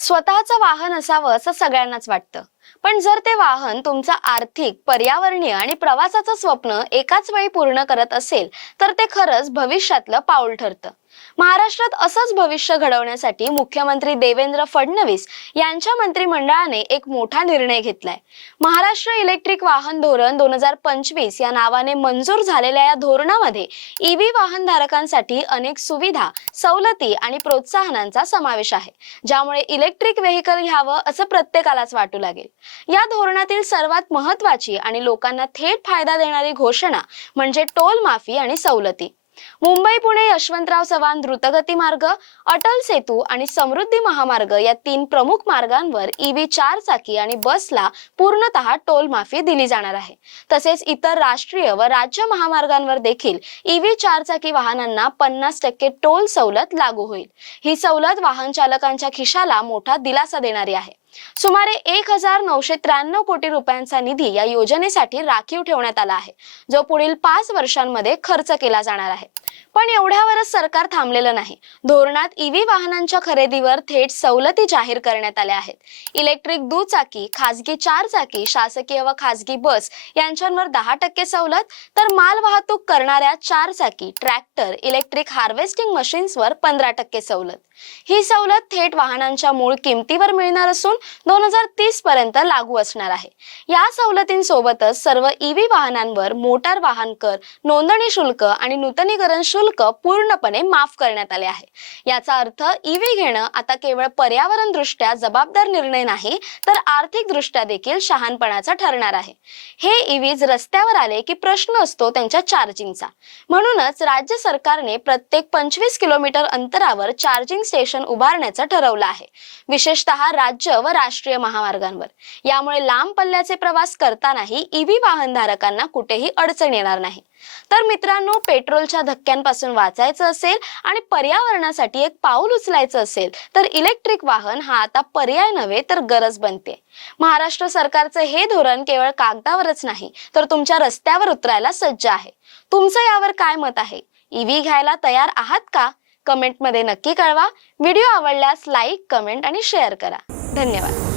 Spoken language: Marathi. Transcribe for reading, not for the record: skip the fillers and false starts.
स्वतःचं वाहन असावं असं सगळ्यांनाच वाटतं. पण जर ते वाहन तुमचं आर्थिक, पर्यावरणीय आणि प्रवासाचं स्वप्न एकाच वेळी पूर्ण करत असेल, तर ते खरंच भविष्यातलं पाऊल ठरतं. महाराष्ट्रात असंच भविष्य घडवण्यासाठी मुख्यमंत्री देवेंद्र फडणवीस यांच्या मंत्रिमंडळाने एक मोठा निर्णय घेतलाय. महाराष्ट्र इलेक्ट्रिक वाहन धोरण 2025 या नावाने मंजूर झालेल्या या धोरणामध्ये ईव्ही वाहनधारकांसाठी अनेक सुविधा, सवलती आणि प्रोत्साहनांचा समावेश आहे, ज्यामुळे इलेक्ट्रिक व्हेकल घ्यावं असं प्रत्येकालाच वाटू लागेल. या धोरणातील सर्वात महत्त्वाची आणि लोकांना थेट फायदा देणारी घोषणा म्हणजे टोल माफी आणि सवलती. मुंबई पुणे यशवंतराव चव्हाण द्रुतगती मार्ग, अटल सेतू आणि समृद्धी महामार्ग या तीन प्रमुख मार्गांवर ईव्ही 4 चाकी आणि बसला पूर्णतः टोल माफी दिली जाणार आहे. तसेच इतर राष्ट्रीय व राज्य महामार्गांवर देखील ईव्ही 4 चाकी वाहनांना 50% टोल सवलत लागू होईल. ही सवलत वाहन चालकांच्या खिशाला मोठा दिलासा देणारी आहे. सुमारे 1993 कोटी रुपयांचा निधी या योजनेसाठी राखीव ठेवण्यात आला आहे, जो पुढील 5 वर्षांमध्ये खर्च केला जाणार आहे. पण एवढ्यावरच सरकार थांबलेलं नाही. धोरणात ईव्ही वाहनांच्या खरेदीवर थेट सवलती जाहीर करण्यात आल्या आहेत. इलेक्ट्रिक दुचाकी, खासगी 4 चाकी, शासकीय व खासगी बस यांच्यावर 10% सवलत, तर माल वाहतूक करणाऱ्या 4 चाकी, ट्रॅक्टर, इलेक्ट्रिक हार्वेस्टिंग मशीन्सवर 15% सवलत. ही सवलत थेट वाहनांच्या मूळ किमतीवर मिळणार असून 2030 पर्यंत लागू असणार आहे. या सवलतींसोबतच सर्व ईव्ही वाहनांवर मोटार वाहन कर, नोंदणी शुल्क आणि नूतनीकरण शुल्क पूर्णपणे माफ करण्यात आले आहे. याचा अर्थ ईव्ही घेणं आता केवळ पर्यावरण दृष्ट्या जबाबदार निर्णय नाही, तर आर्थिक दृष्ट्या देखील शहाणपणाचा ठरणार आहे. हे ईव्हीज रस्त्यावर आले की प्रश्न असतो त्यांच्या चार्जिंगचा. म्हणूनच राज्य सरकारने प्रत्येक 25 किलोमीटर अंतरावर चार्जिंग स्टेशन उभारण्याचं ठरवलं आहे, विशेषतः राज्य व राष्ट्रीय महामार्गांवर. यामुळे लांब पल्ल्याचे प्रवास करतानाही ईव्ही वाहनधारकांना कुठेही अडचण येणार नाही. तर मित्रांनो, पेट्रोलच्या धक्क्यांपासून वाचायचं असेल आणि पर्यावरणासाठी एक पाऊल उचलायचं असेल, तर इलेक्ट्रिक वाहन हा आता पर्याय नव्हे तर गरज बनते. महाराष्ट्र सरकारचं हे धोरण केवळ कागदावरच नाही, तर तुमच्या रस्त्यावर उतरायला सज्ज आहे. तुमचं यावर काय मत आहे? ईव्ही घ्यायला तयार आहात का? कमेंटमध्ये नक्की कळवा. व्हिडिओ आवडल्यास लाईक, कमेंट आणि शेअर करा. धन्यवाद.